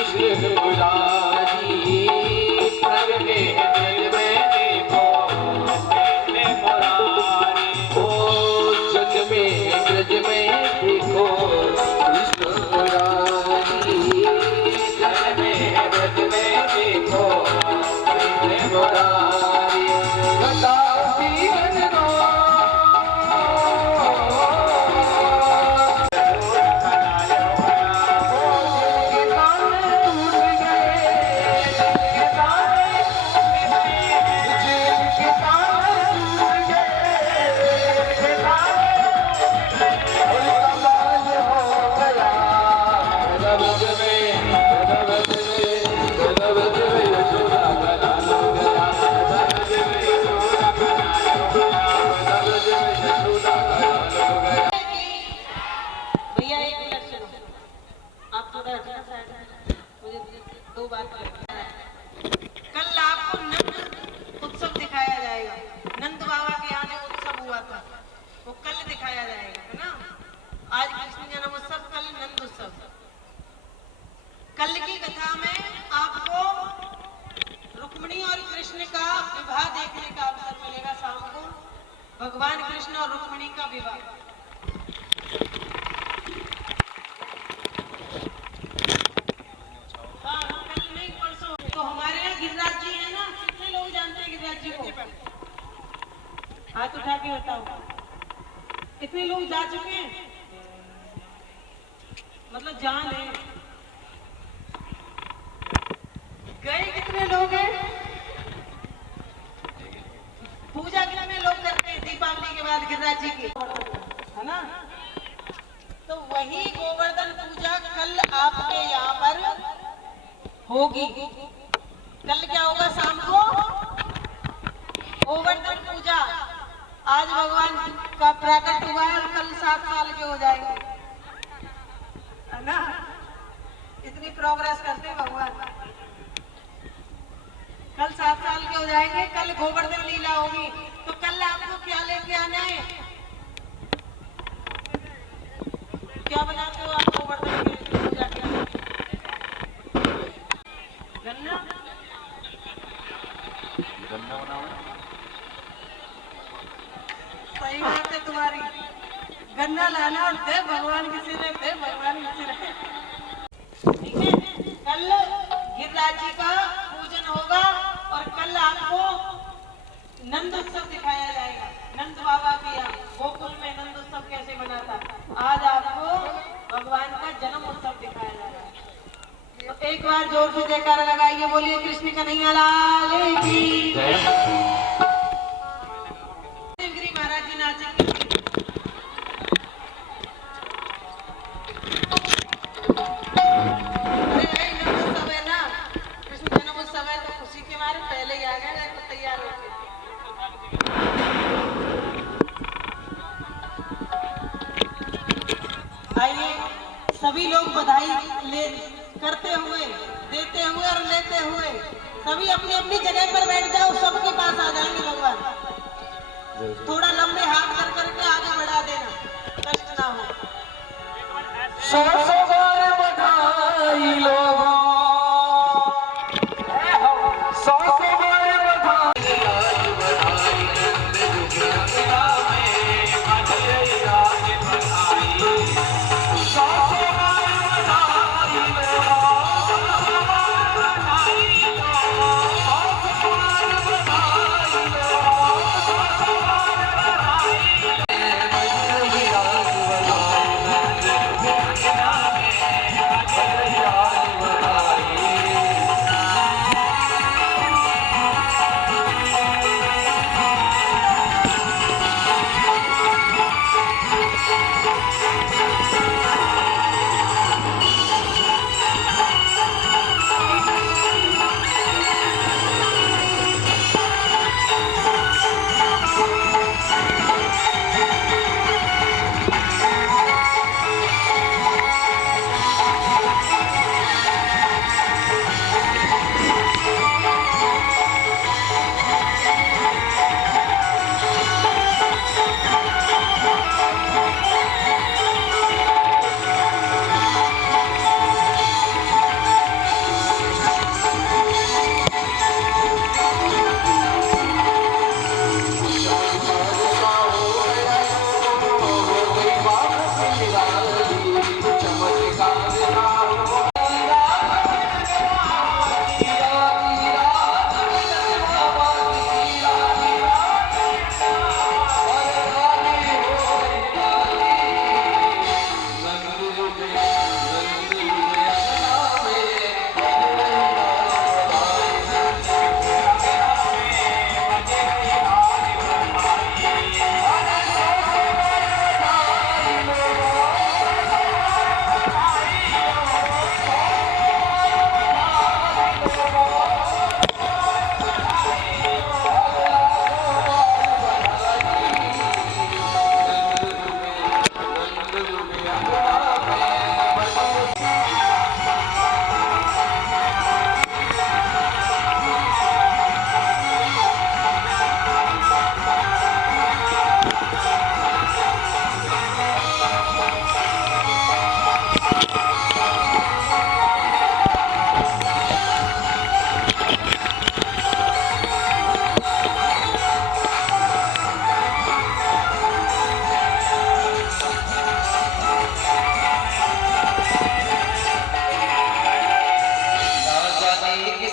कृष्ण मुरारी प्रगटे जग में देखो कृष्ण मुरारी ओ जग में ब्रज में देखो कृष्ण मुरारी जग में ब्रज में देखो कृष्ण मुरारी गदा जीवन को भैया एक मिनट सुनो, आप थोड़ा हटना साइड में, मुझे दो बात करना है। कल आपको नंद उत्सव दिखाया जाएगा, नंद बाबा के यहाँ जो उत्सव हुआ था वो कल दिखाया जाएगा, है ना। आज कृष्ण जन्म उत्सव, कल नंद उत्सव। कल की कथा में आपको रुक्मिणी और कृष्ण का विवाह देखने का अवसर मिलेगा। शाम को भगवान कृष्ण और रुक्मिणी का विवाह। हाँ, कल नहीं परसों। तो हमारे यहाँ गिरिराज जी है ना, कितने लोग जानते हैं गिरिराज जी को? हाथ उठा के बताओ, कितने लोग जा चुके हैं? मतलब जान है, गए कितने लोग हैं? पूजा कितने लोग करते हैं दीपावली के बाद गिरिराज जी की, है ना। तो वही गोवर्धन पूजा कल आपके यहाँ पर होगी। कल क्या होगा? शाम को गोवर्धन पूजा। आज भगवान का प्राकट हुआ है, कल 7 साल के हो जाएंगे, है ना। इतनी प्रोग्रेस करते हैं भगवान। कल 7 साल के हो जाएंगे, कल गोवर्धन लीला होगी। तो कल आपको क्या लेके आना है? क्या बनाते हो आप गोवर्धन की पूजा के लिए? गन्ना सही बात है तुम्हारी। गन्ना लाना और दे भगवान किसी ने, दे भगवान किसी ने। ठीक है, कल गिरिराज जी का पूजन होगा और कल आपको नंद उत्सव दिखाया जाएगा। नंद बाबा के यहाँ गोकुल में नंद उत्सव कैसे मनाता, आज आपको भगवान का जन्म उत्सव दिखाया जाएगा। तो एक बार जोर से जयकारा लगाइए, बोलिए कृष्ण कन्हैया लाल की। गिरी महाराज जी नाचेंगे। पहले ही आ गए तो तैयार होके। आइए सभी लोग बधाई ले करते हुए, देते हुए और लेते हुए सभी अपनी अपनी जगह पर बैठ जाओ, सबके पास आ जाएंगे भगवान। थोड़ा लंबे हाथ कर करके आगे बढ़ा देना, कष्ट ना हो। 100 बार बधाई लोगों, 100 बार बधाई।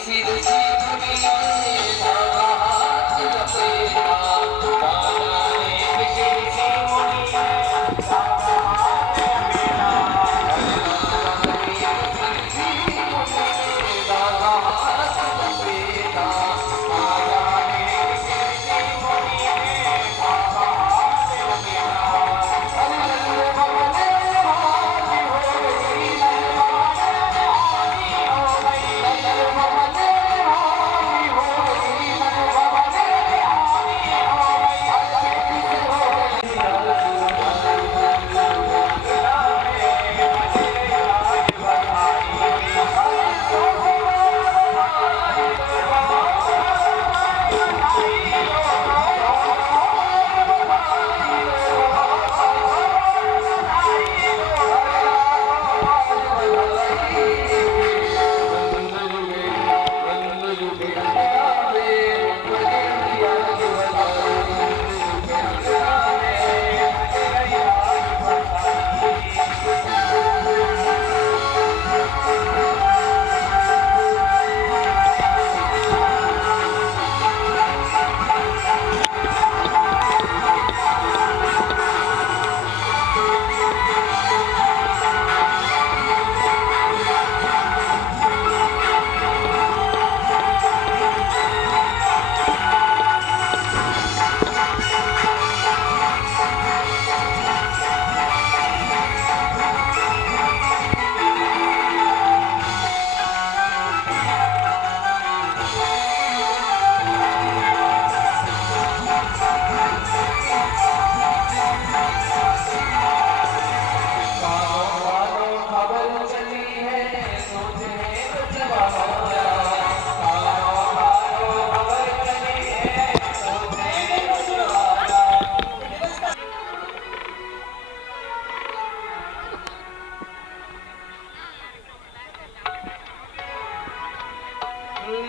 शिशिर सी मुनि में धागा हाथ लपेटा राजा ने शिशिर सी मुनि में धागा हाथ लपेटा शिशिर सी मुनि में धागा हाथ लपेटा राजा ने शिशिर सी मुनि में धागा हाथ लपेटा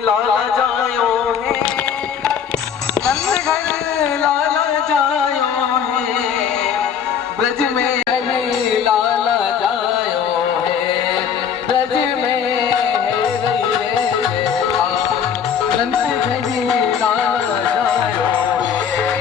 लाला जायो है नंद घर लाला जायो है ब्रज में लाला जायो है ब्रज में नंद घर लाला जायो है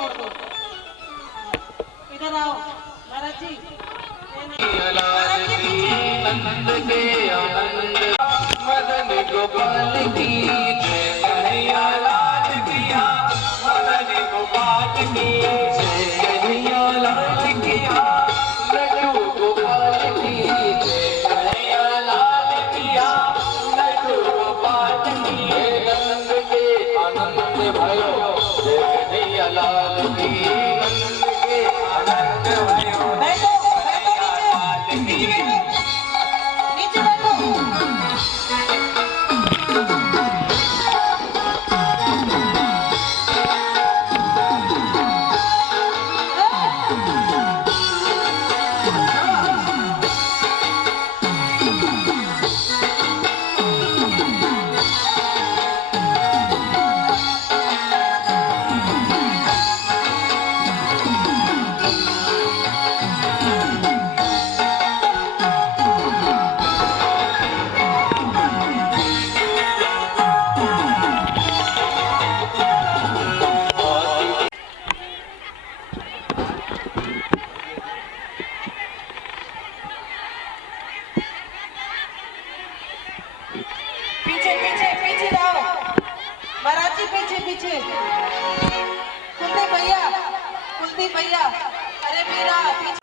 छोड़ दो। इधर आओ महाराज जी। महाराज जी पीछे। नंद के आनंद मदन गोपाल की जय, कन्हैया लाल किया मदन गोपाल की जय, कन्हैया लाल किया लड्डू गोपाल की जय, कन्हैया लाल किया लड्डू गोपाल की जय। नंद के आनंद भयो जय, कन्हैया लाल की नंद के आनंद भयो। बैठो बैठो नीचे नीचे बैठो पीछे पीछे पीछे जाओ महाराज जी पीछे पीछे। कुलदीप भैया अरे मीरा पीछे।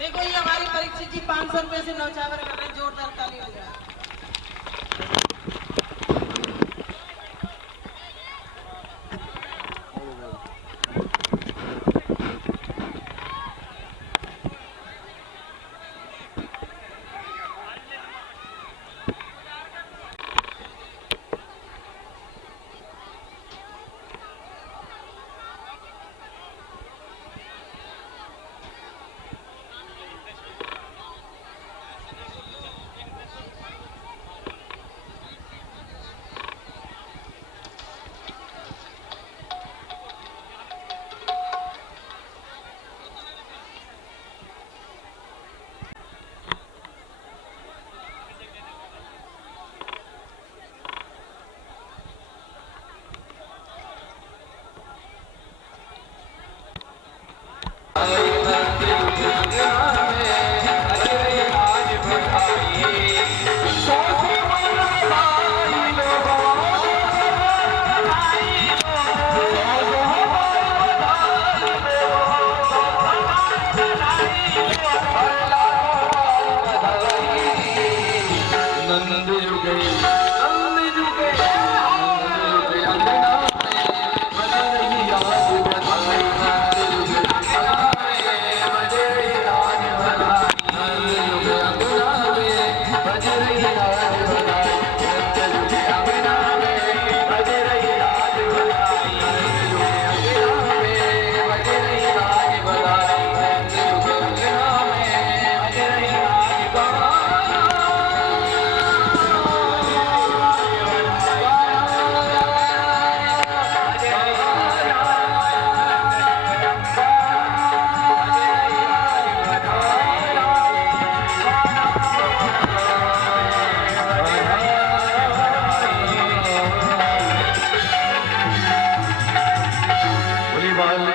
देखो ये हमारी परीक्षित जी 500 रुपए से नौचावर कर रहे हैं, जोरदार ताली हो जाए।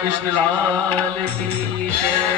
कृष्ण लाल की जय।